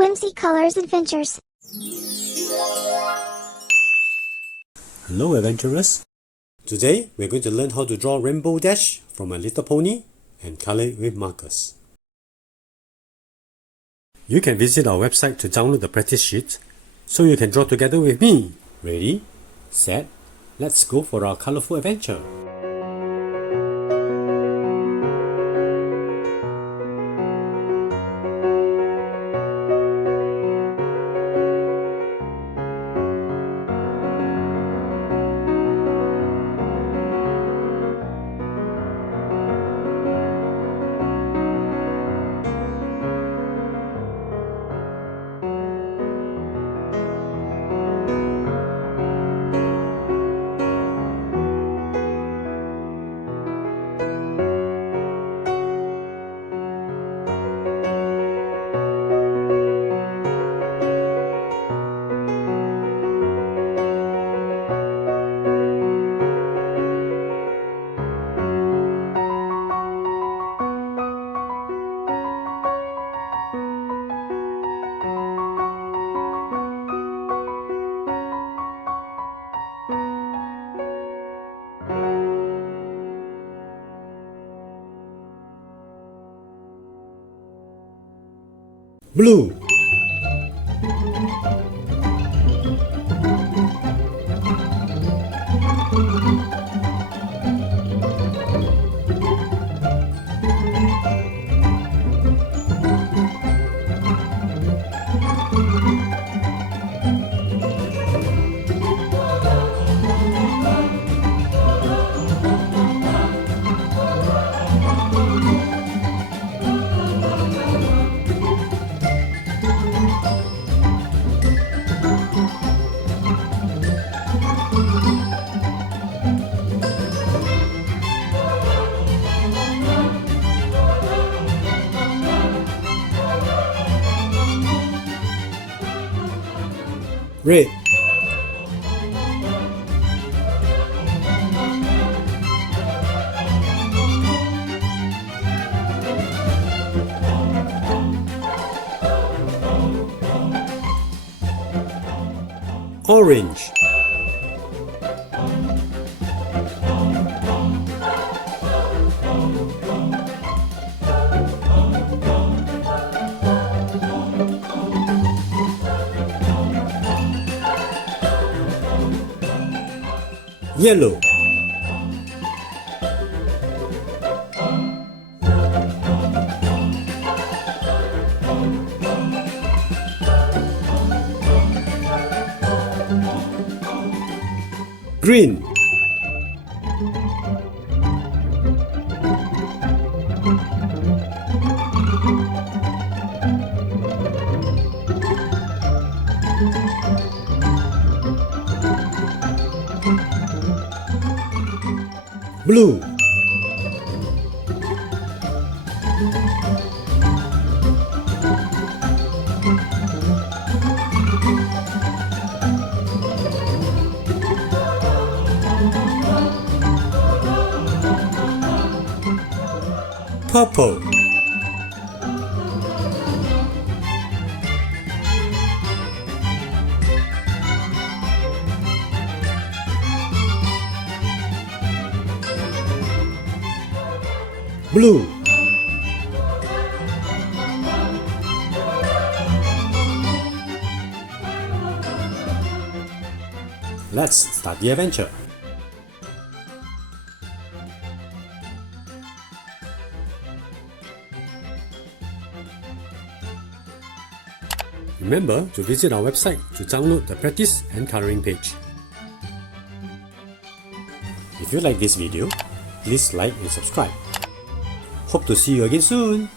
WhimsyColorsAdventures. Hello adventurers! Today we're going to learn how to draw Rainbow Dash from My Little Pony and color it with markers. You can visit our website to download the practice sheet so you can draw together with me. Ready, set, let's go for our colorful adventure! Blue, red, orange, yellow, green, blue, purple, blue, let's start the adventure. Remember to visit our website to download the practice and coloring page. If you like this video, please like and subscribe. Hope to see you again soon.